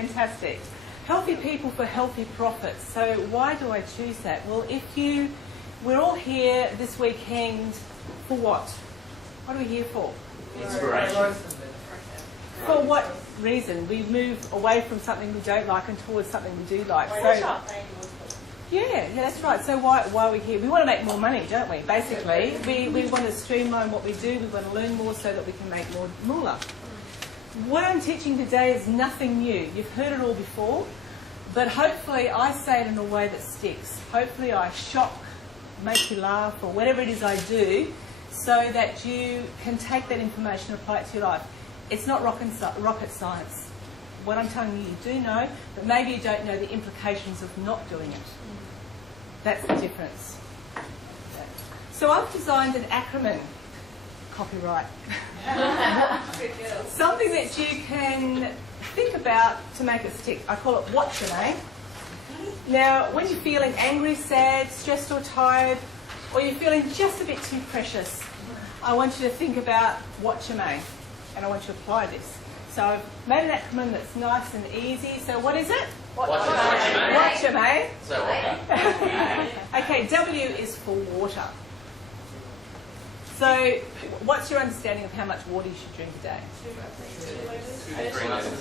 fantastic. Healthy people for healthy profits. So why do I choose that? Well, we're all here this weekend for what? What are we here for? Inspiration. For what reason? We move away from something we don't like and towards something we do like. So, yeah, that's right. So why are we here? We want to make more money, don't we? Basically, we want to streamline what we do. We want to learn more so that we can make more moolah. What I'm teaching today is nothing new. You've heard it all before, but hopefully I say it in a way that sticks. Hopefully I shock, make you laugh, or whatever it is I do, so that you can take that information and apply it to your life. It's not rocket science. What I'm telling you, you do know, but maybe you don't know the implications of not doing it. That's the difference. So I've designed an acronym, copyright. Something that you can think about to make it stick. I call it Watch Your Name. Now, when you're feeling angry, sad, stressed or tired, or you're feeling just a bit too precious, I want you to think about Watch Your Name, and I want you to apply this. So I've made an acronym that's nice and easy. So what is it? Watch your name. Watch your name. So water. Okay, W is for water. So what's your understanding of how much water you should drink a day? 2 to 3 liters.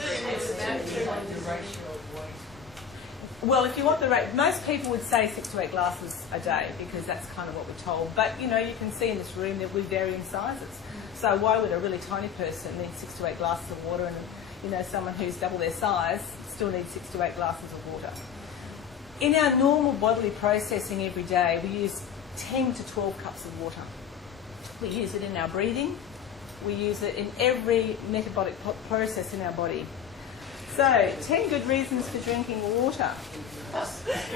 Well, if you want the rate, most people would say 6 to 8 glasses a day because that's kind of what we're told. But, you know, you can see in this room that we vary in sizes. So why would a really tiny person need 6 to 8 glasses of water and, you know, someone who's double their size still needs 6 to 8 glasses of water? In our normal bodily processing every day, we use 10 to 12 cups of water. We use it in our breathing. We use it in every metabolic process in our body. So, 10 good reasons for drinking water. So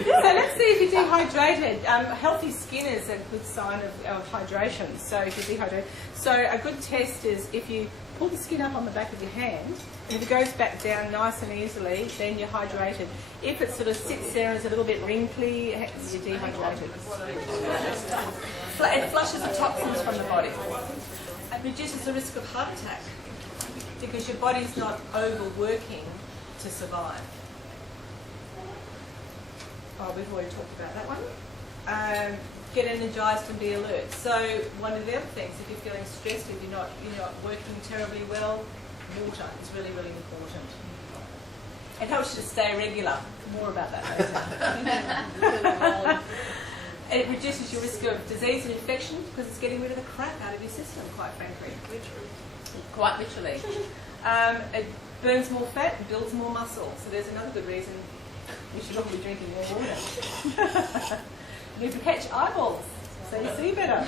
let's see if you're dehydrated. Healthy skin is a good sign of hydration. So if you're dehydrated, so a good test is if you pull the skin up on the back of your hand, and if it goes back down nice and easily, then you're hydrated. If it sort of sits there and is a little bit wrinkly, you're dehydrated. It flushes the toxins from the body. It reduces the risk of heart attack because your body's not overworking to survive. Oh, we've already talked about that one. Get energised and be alert. So one of the other things, if you're feeling stressed, if you're not working terribly well, water is really, really important. It helps you to stay regular. More about that later. It reduces your risk of disease and infection because it's getting rid of the crap out of your system, quite frankly. Quite literally. It burns more fat and builds more muscle. So there's another good reason you should all be drinking more water. You can catch eyeballs, so you see better.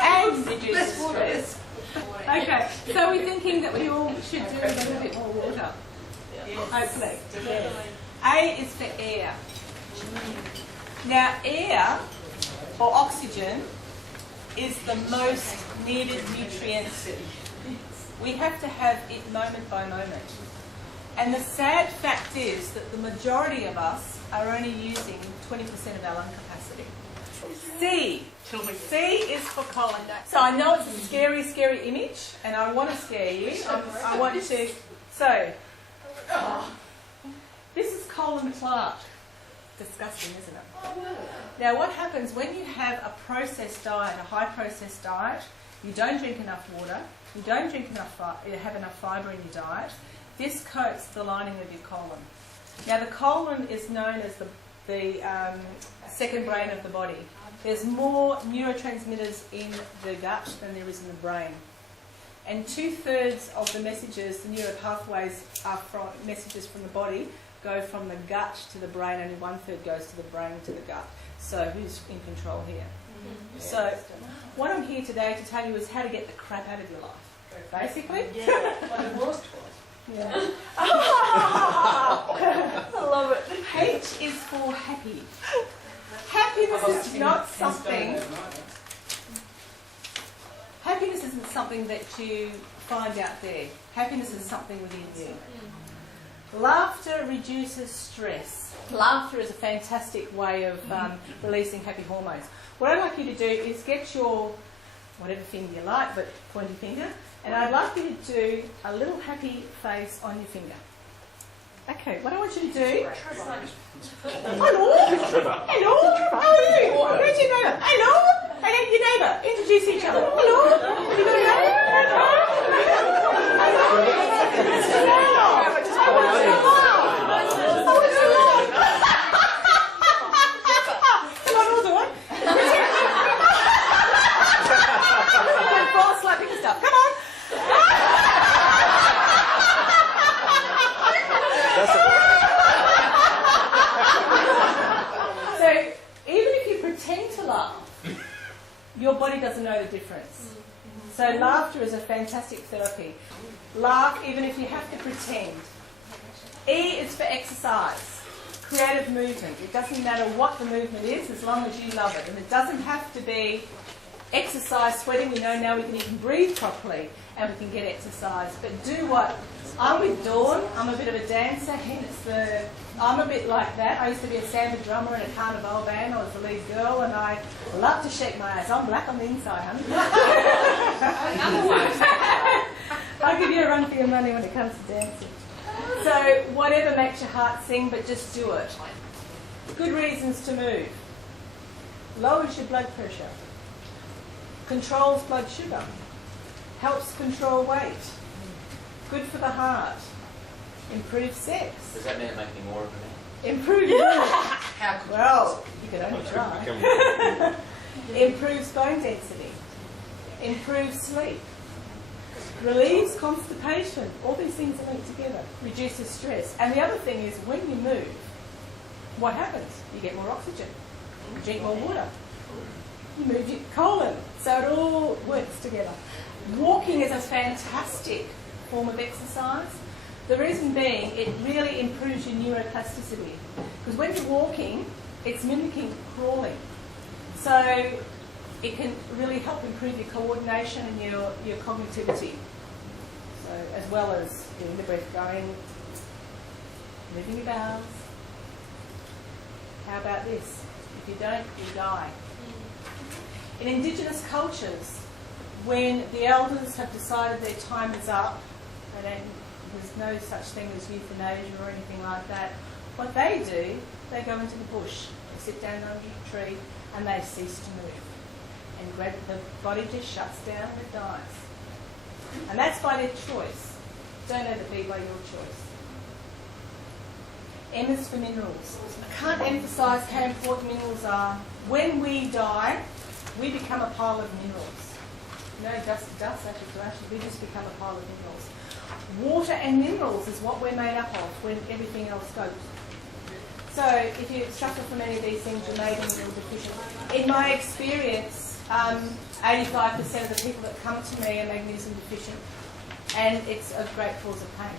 And reduce stress. Okay, so we're thinking that we all should do a little bit more water. Yes. Hopefully. Yes. A is for air. Now, air, or oxygen, is the most needed nutrient. We have to have it moment by moment. And the sad fact is that the majority of us are only using 20% of our lung capacity. C. C is for colon. So I know it's a scary, scary image, and I want to scare you. I want to... So, this is colon plaque. Disgusting, isn't it? Now, what happens when you have a processed diet, a high processed diet, you don't drink enough water, you don't drink enough, have enough fibre in your diet, this coats the lining of your colon. Now, the colon is known as the second brain of the body. There's more neurotransmitters in the gut than there is in the brain. And 2/3 of the messages, the neuropathways, are from messages from the body, go from the gut to the brain. Only 1/3 goes to the brain to the gut. So who's in control here? Mm-hmm. So what I'm here today to tell you is how to get the crap out of your life. Basically. Yeah. What I've lost was. Yeah. I love it. H is for happy. Happiness is not something. Happiness isn't something that you find out there. Happiness is something within you. Laughter reduces stress. Laughter is a fantastic way of releasing happy hormones. What I'd like you to do is get your whatever finger you like, but pointy finger. And I'd like you to do a little happy face on your finger. Okay, what I want you to do... Hello? Hello? Oh, where's your neighbour? Hello? Hey, your neighbour. Introduce each other. Hello? You got a neighbour? Come on, we'll do it. Ball slapping stuff. Come on. So, even if you pretend to laugh, your body doesn't know the difference. So laughter is a fantastic therapy. Laugh even if you have to pretend. E is for exercise, creative movement. It doesn't matter what the movement is as long as you love it. And it doesn't have to be exercise, sweating. We know now we can even breathe properly and we can get exercise. But do what... I'm with Dawn. I'm a bit of a dancer, hence I'm a bit like that. I used to be a samba drummer in a carnival band. I was the lead girl and I love to shake my ass. I'm black on the inside, honey. I'll give you a run for your money when it comes to dancing. So whatever makes your heart sing, but just do it. Good reasons to move. Lowers your blood pressure. Controls blood sugar. Helps control weight. Good for the heart. Improves sex. Does that mean it makes me more of a man? Improves well, you can only try. Improves bone density. Improves sleep. Relieves constipation. All these things are linked together. Reduces stress. And the other thing is, when you move, what happens? You get more oxygen. You drink more water. You move your colon. So it all works together. Walking is a fantastic form of exercise. The reason being, it really improves your neuroplasticity. Because when you're walking, it's mimicking crawling. So it can really help improve your coordination and your cognitivity. So as well as getting the breath going, moving your bowels. How about this? If you don't, you die. In Indigenous cultures, when the elders have decided their time is up, and there's no such thing as euthanasia or anything like that, what they do, they go into the bush, they sit down under a tree, and they cease to move. And the body just shuts down and it dies. And that's by their choice. Don't let it be by your choice. M is for minerals. I can't emphasise how important minerals are. When we die, we become a pile of minerals. No dust actually, we just become a pile of minerals. Water and minerals is what we're made up of when everything else goes. So if you suffer from any of these things, you're made mineral deficient. In my experience, 85% of the people that come to me are magnesium deficient, and it's a great cause of pain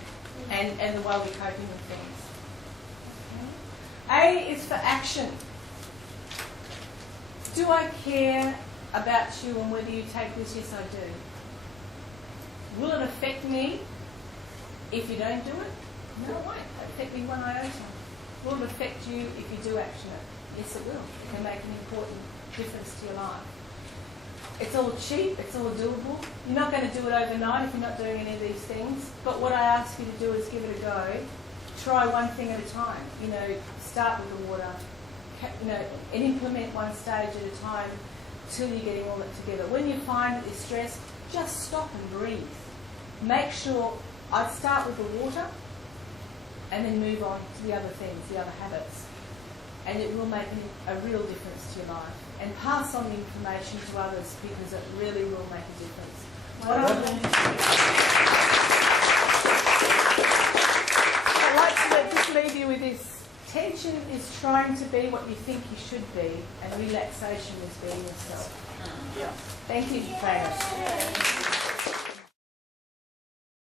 and the way we're coping with things. A is for action. Do I care about you and whether you take this? Yes, I do. Will it affect me if you don't do it? No, it won't. It'll affect me 1 iota. Will it affect you if you do action it? Yes, it will. It can make an important difference to your life. It's all cheap. It's all doable. You're not going to do it overnight if you're not doing any of these things. But what I ask you to do is give it a go. Try one thing at a time. Start with the water. And implement one stage at a time till you're getting all that together. When you find that you're stressed, just stop and breathe. Make sure I start with the water and then move on to the other things, the other habits. And it will make a real difference to your life. And pass on the information to others because it really will make a difference. I'd like to just leave you with this. Tension is trying to be what you think you should be, and relaxation is being yourself. Thank you for playing us.